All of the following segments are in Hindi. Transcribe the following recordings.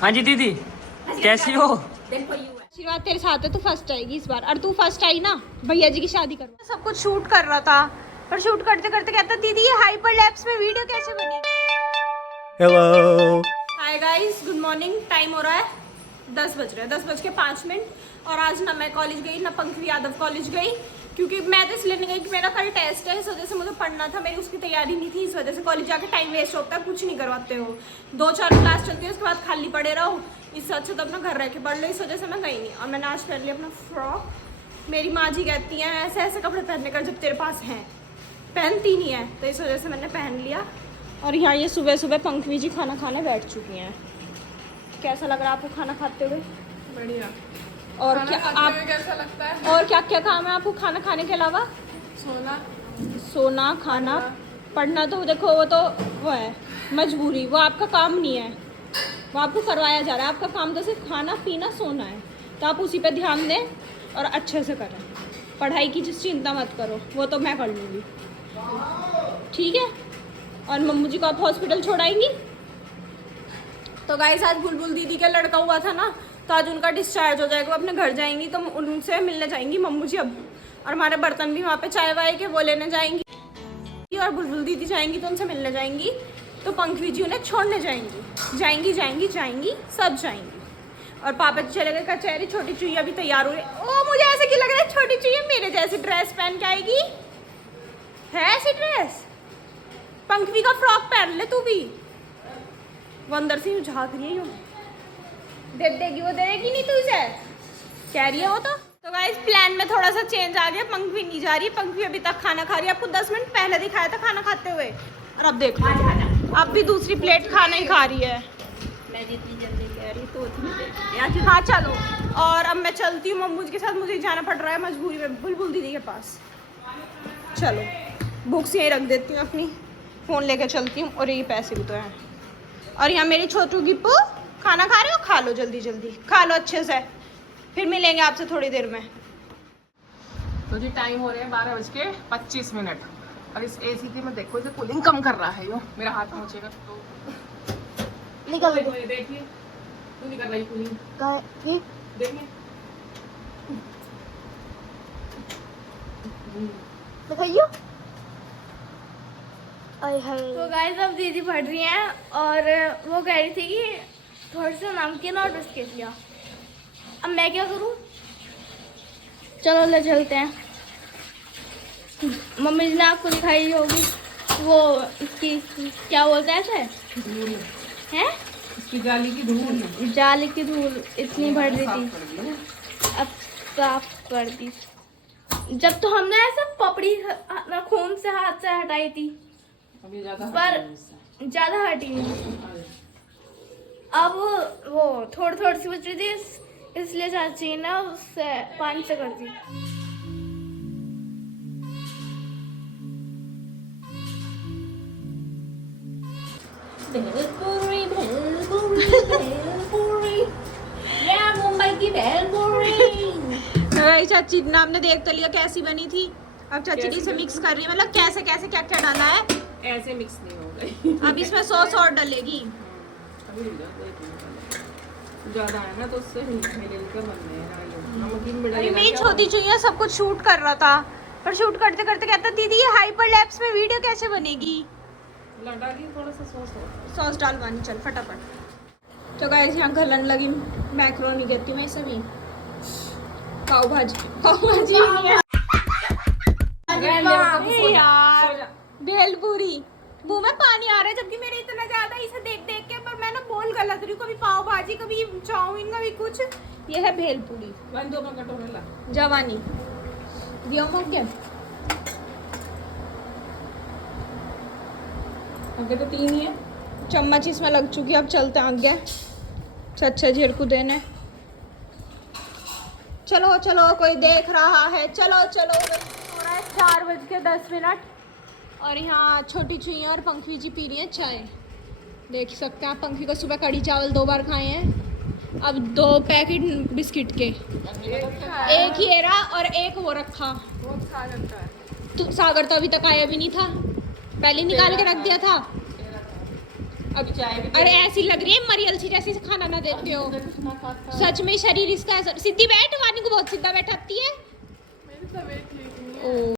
हाँ जी दीदी, कैसी हो? आशीर्वाद तेरे साथ है, तू फर्स्ट आएगी इस बार। और तू फर्स्ट आई ना, भैया जी की शादी करवा। सब कुछ शूट कर रहा था, पर शूट करते करते कहता दीदी ये हाइपरलैप्स में वीडियो कैसे बनेगी। Hello. Hi guys, good morning. Time हो रहा है 10 बज रहे हैं, 10:05। और आज ना मैं कॉलेज गई ना पंकवी यादव कॉलेज गई, क्योंकि मैं तो इसलिए नहीं गई कि मेरा कल टेस्ट है, इस वजह से मुझे पढ़ना था, मेरी उसकी तैयारी नहीं थी। इस वजह से कॉलेज जाके टाइम वेस्ट होता है, कुछ नहीं करवाते हो। 2-4 क्लास चलती है, उसके बाद खाली पड़े रहो। इससे अच्छा तो अपना घर रह के पढ़ लो। इस वजह से मैं गई नहीं। और मैंने आज पहन लिया अपना फ्रॉक। मेरी माँ जी कहती हैं ऐसे ऐसे कपड़े पहनने का जब तेरे पास हैं, पहनती नहीं है, तो इस वजह से मैंने पहन लिया। और यहाँ ये सुबह सुबह पंकवी जी खाना खाने बैठ चुकी हैं। कैसा लग रहा है आपको खाना खाते हुए? बढ़िया। और क्या आप कैसा लगता है? और क्या क्या काम है आपको खाना खाने के अलावा? सोना, खाना, पढ़ना। तो देखो वो है मजबूरी, वो आपका काम नहीं है, वो आपको करवाया जा रहा है। आपका काम तो सिर्फ खाना पीना सोना है, तो आप उसी पे ध्यान दें और अच्छे से करें। पढ़ाई की चिंता मत करो, वो तो मैं कर लूँगी, ठीक है। और मम्मू जी को आप हॉस्पिटल छोड़ाएंगी? तो गाइस आज बुलबुल दीदी का लड़का हुआ था ना, तो आज उनका डिस्चार्ज हो जाएगा, वो अपने घर जाएंगी, तो उनसे मिलने जाएंगी मम्मू जी अब। और हमारे बर्तन भी वहाँ पे चाय वाय के वो लेने जाएंगी, और बुलबुल दीदी जाएंगी तो उनसे मिलने जाएंगी। तो पंकवी जी उन्हें छोड़ने जाएंगी, सब जाएंगी। और पापा जी चले गए कचहरी। छोटी चुईया भी तैयार हो रही है। ओ मुझे ऐसे क्यों लग रहा है छोटी चुईया मेरे जैसी ड्रेस पहन के आएगी, है ऐसी ड्रेस। पंकवी का फ्रॉक पहन ले तू भी। वो अंदर से यूँ झाँक रही है, यूँ दे देगी, वो देगी नहीं तुझे, कह रही है वो। तो गाइस प्लान में थोड़ा सा चेंज आ गया। पंकवी नहीं जा रही, पंकवी अभी तक खाना खा रही है। आपको 10 मिनट पहले दिखाया था खाना खाते हुए, और अब देख लो अब भी दूसरी प्लेट खाना ही खा रही है। मैं जितनी जल्दी कह रही तो उतनी देर। हाँ चलो, और अब मैं चलती हूँ मम्मू जी के साथ, मुझे जाना पड़ रहा है मजबूरी में बुलबुल दीदी के पास। चलो बुक्स यहीं रख देती हूँ अपनी, फ़ोन लेकर चलती हूँ। और ये पैसे भी तो हैं। और यहाँ मेरी छोटू गिप्पू, खाना खा रहे हो? खा लो, जल्दी जल्दी खा लो अच्छे से, फिर मिलेंगे आपसे थोड़ी देर में। तो जी टाइम हो रहे हैं 12:25। और इस एसी की मैं देखो इसे कूलिंग कम कर रहा है। यो मेरा हाथ पहुंचेगा तो निकल देखिए, तू नहीं कर रही कूलिंग, देखिए दिखाइयो। तो गाइस अब दीदी पढ़ रही हैं, और वो कह रही थी कि थोड़ा सा नमकीन और बिस्किट लिया। अब मैं क्या करूं? चलो ले चलते हैं। मम्मी जी ने आपको दिखाई होगी वो इसकी क्या बोलते हैं ऐसे, धूल हैं इसकी जाली की धूल, जाली की धूल इतनी बढ़ रही थी, अब साफ कर दी। जब तो हमने ऐसा पपड़ी खून से हाथ से हटाई थी, अभी ज्यादा हटी नहीं। अब वो थोड़ी थोड़ी सी बच रही थी, इसलिए चाची ने उससे पानी से कर दी। भेलपुरी भेलपुरी भेलपुरी, या मुंबई की भेलपुरी। चाची ने आपने देख तो लिया कैसी बनी थी। अब चाची इसे मिक्स कर रही है, मतलब कैसे कैसे क्या क्या डाला है। ऐसे मिक्स नहीं हो गई। अब इसमें सॉस और डलेगी। ज्यादा है ना तो उससे मिलकर बनने हैं। नमकीन बड़ा अरे मेरी छोटी चुईया सब कुछ शूट कर रहा था, पर शूट करते करते कहता दीदी ये हाइपरलैप्स में वीडियो कैसे बनेगी। थोड़ा सा सॉस डालवानी, चल फटाफट। तो गाइस यहाँ गलन लगी मैक्रोनी कहती हूँ मैं इसे भी, पाव भाजी नहीं है यार, भेलपूरी। मुंह में पानी आ रहा है जबकि मेरे इतना ज्यादा इसे देख देख के, पर मैं ना बोल गलत रही हूँ, कभी पाव भाजी कभी चाउमीन कभी कुछ। ये है भेलपूरी। जवानी दियो मौके आगे तो 3 ही है। चम्मच इसमें लग चुकी, अब चलते हैं आगे चच्चा जी को देने। चलो चलो कोई देख रहा है, चलो चलो। हो रहा है 4:10। और यहाँ छोटी चुईया और पंखी जी पी रही हैं चाय, देख सकते हैं आप। पंखी को सुबह कड़ी चावल 2 बार खाए हैं, अब 2 पैकेट बिस्किट के, एक ही एरा और एक वो रखा। तो सागर तो अभी तक आया भी नहीं था, पहले निकाल के रख दिया था। अब चाय भी अरे ऐसी लग रही है मरियल सी जैसी खाना ना देते हो। कितना खाता सच में शरीर इसका ऐसा सीधी बैठ, वानी को बहुत सीधा बैठाती है। मेरी तबीयत ठीक नहीं ओ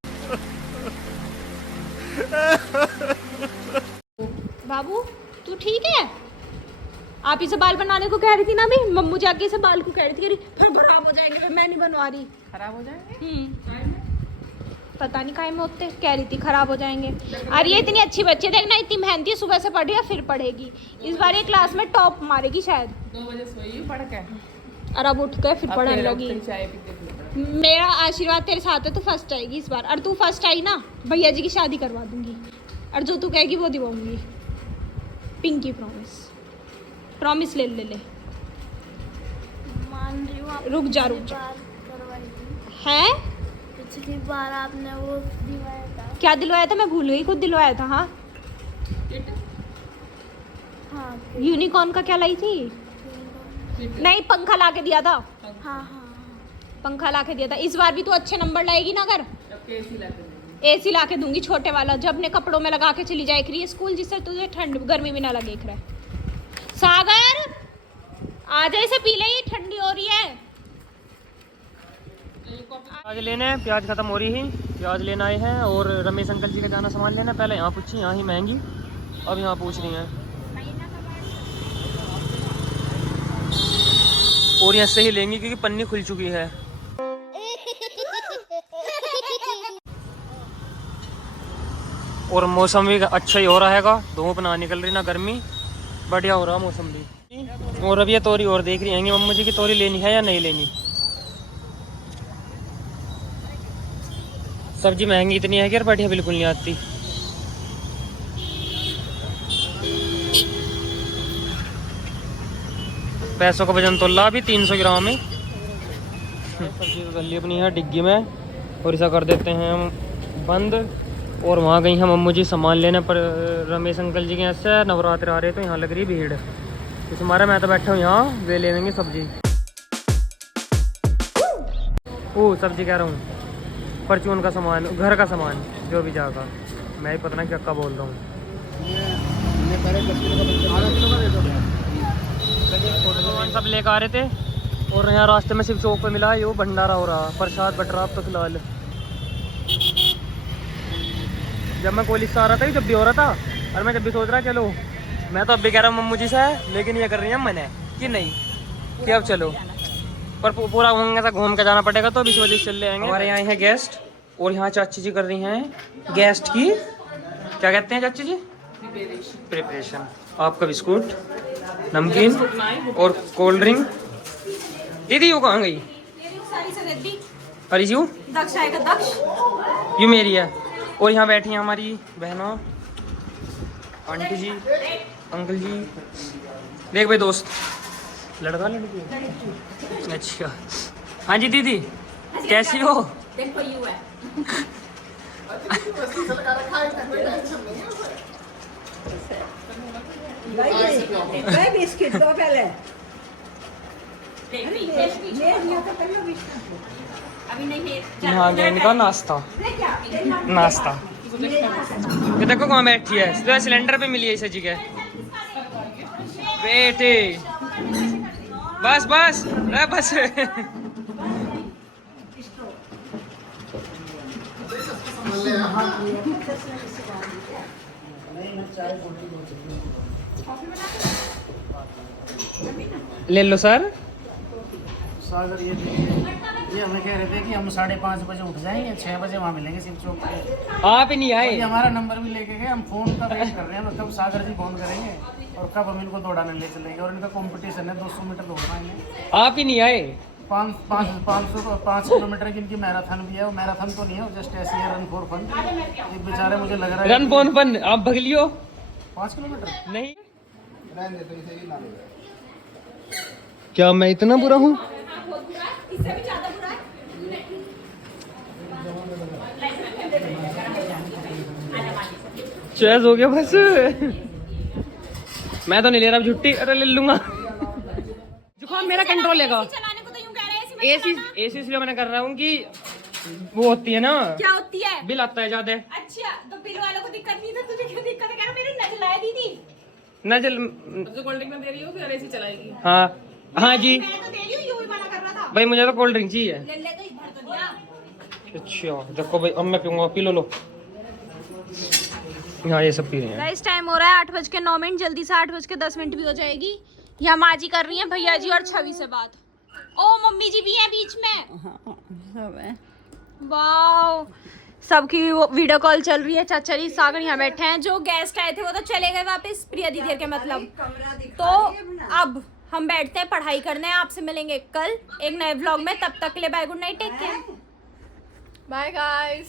बाबू तू ठीक है? आप इसे बाल बनाने को कह रही थी ना अभी, मम्मू जाके इसे बाल को कह रही थी, कह रही फिर खराब हो जाएंगे, फिर मैं नहीं बनवा रही। खराब हो जाएंगे पता नहीं काहे में होते, कह रही थी खराब हो जाएंगे। अरे ये इतनी अच्छी बच्ची है, देखना इतनी मेहनती है, सुबह से पढ़ी है फिर पढ़ेगी, इस बार ये क्लास में टॉप मारेगी शायद। 2 बजे सोई पढ़ के, और अब उठ के फिर पढ़ने लगी। चाय पीते पीते। मेरा आशीर्वाद तेरे साथ है, तू फर्स्ट आएगी इस बार, और तू फर्स्ट आई ना भैया जी की शादी करवा दूंगी, और जो तू कहेगी वो दिवाऊंगी। पिंकी प्रॉमिस, प्रॉमिस ले ले ले। मान रही हूँ आप रुक जा बार करवाई थी। है पिछली बार आपने वो दिवाया था। क्या दिलवाया था? मैं भूल गई, खुद दिलवाया था। हाँ हाँ यूनिकॉर्न का क्या लाई थी? नहीं पंखा ला के दिया था, हाँ हाँ पंखा ला के दिया था। इस बार भी तू अच्छे नंबर लाएगी ना अगर, एसी ला के दूंगी छोटे वाला, जब अपने कपड़ों में लगा के चली जाए करिए स्कूल, जिससे तुझे ठंड गर्मी भी ना लगे। सागर आ जाए, इसे पी ले, ये ठंडी हो रही है। प्याज लेने हैं, प्याज खत्म हो रही है, प्याज लेना आए हैं। और रमेश अंकल जी का जाना सामान लेना। पहले यहाँ पूछी, यहाँ ही महंगी, अब यहाँ पूछ रही हैं। और यहाँ से ही लेंगी क्योंकि पन्नी खुल चुकी है। और मौसम भी अच्छा ही हो रहा है, धूप ना निकल रही ना गर्मी, बढ़िया हो रहा मौसम भी। और अब ये तोरी और देख रही हैं मम्मी जी की, तोरी लेनी है या नहीं लेनी। सब्जी महंगी इतनी है कि यार बढ़िया बिल्कुल नहीं आती। पैसों का वजन तोला अभी 300 ग्राम है। सब्जी तो गली अपनी है डिग्गी में, और ऐसा कर देते हैं हम बंद। और वहाँ गई हम अम्मू जी सामान लेने पर रमेश अंकल जी के यहाँ से। नवरात्र आ रहे तो यहाँ लग रही भीड़, इस हमारा मैं तो बैठा हूँ यहाँ, वे ले लेंगे सब्जी। ओह सब्जी कह रहा हूँ, परचून का सामान, घर का सामान जो भी जाएगा। मैं ही पता नहीं क्या बोल रहा हूँ। सामान सब लेकर आ रहे थे, और यहाँ रास्ते में सिर्फ चौक पे मिला है, वो भंडारा हो रहा, प्रसाद बट रहा अब तो फिलहाल। जब मैं कॉलेज से आ रहा था जब भी हो रहा था, और मैं जब भी सोच रहा चलो, मैं तो अब भी कह रहा हूँ मम्मू जी से, लेकिन ये कर रही है मैंने कि नहीं कि अब चलो, पर पूरा घूम के जाना पड़ेगा, तो अभी इस वजह से चल ले आएंगे। हमारे यहाँ है गेस्ट, और यहाँ चाची जी कर रही हैं गेस्ट की, क्या कहते हैं चाची जी, प्रिपरेशन। आपका बिस्कुट, नमकीन और कोल्ड ड्रिंक। दीदी वो कहाँ गई? अरे यू दक्ष आएगा, दक्ष यू मेरी है। और यहाँ बैठी हैं हमारी बहनों, आंटी जी, अंकल जी। देख भाई दोस्त, लड़का लड़की? अच्छा हाँ जी दीदी कैसी हो? देखो यू है। बिस्किट दो पहले, अभी नहीं यहाँ गैंग का नाश्ता नाश्ता। ये देखो कहाँ बैठी है, तो सिलेंडर पे मिली है इस जगह बेटे। बस बस बस ले लो सर। सागर ये हमें कह रहे थे कि हम 5:30 बजे उठ जाएंगे, 6 बजे वहाँ मिलेंगे शिव चौक पे। आप ही नहीं आए। ये हमारा नंबर भी लेके गए, हम फोन का वेट कर रहे हैं, कब सागर जी फोन करेंगे और कब हम इनको दौड़ाने ले चलेंगे। और इनका कंपटीशन है 200 मीटर दौड़ना है। आप ही नहीं आए। 5 किलोमीटर की इनकी मैराथन भी है, वो मैराथन तो नहीं है, जस्ट ऐसी है, रन फॉर फन। ये बेचारे मुझे लग रहा है रन फॉर फन, आप भग लियो। 5 किलोमीटर नहीं क्या मैं इतना बुरा हूँ? इससे भी ज्यादा बुरा है। चॉइस हो गया बस। मैं तो नहीं ले रहा छुट्टी, अरे ले लूंगा। जुकाम मेरा कंट्रोल लेगा। चलाने को तो यूं कह रहे हैं, एसी इसलिए मैंने कर रहा हूँ कि वो होती है ना, क्या होती है, बिल आता है ज्यादा। अच्छा तो बिल वालों को दिक्कत नहीं था, तुझे क्या दिक्कत है? कह रहा मेरी नजर आया दीदी। ना चल जो कोल्ड ड्रिंक में दे रही हो फिर एसी चलाएगी। हाँ हाँ जी मैं तो दे रही हूँ, यूं ही मना कर रहा था। भाई मुझे तो कोल्ड ड्रिंक चाहिए। ले ले तो इधर तो दिया। अच्छा देखो भाई अब मैं पीऊंगा, पी लो। हाँ ये सब पी रहे हैं। गाइस टाइम हो रहा है 8:09, जल्दी से 8:10 भी हो जाएगी। यहाँ माँ जी कर रही हैं भैया जी और छवि से बात। ओ मम्मी जी भी हैं बीच में। वाह, सबकी वीडियो कॉल चल रही है। चाचा जी सागर यहाँ बैठे हैं। जो गेस्ट आए थे वो तो चले गए वापस, प्रिया दीदी के मतलब। तो अब हम बैठते हैं पढ़ाई करने। आपसे मिलेंगे कल एक नए व्लॉग में, तब तक के लिए bye, good night, take care, bye guys.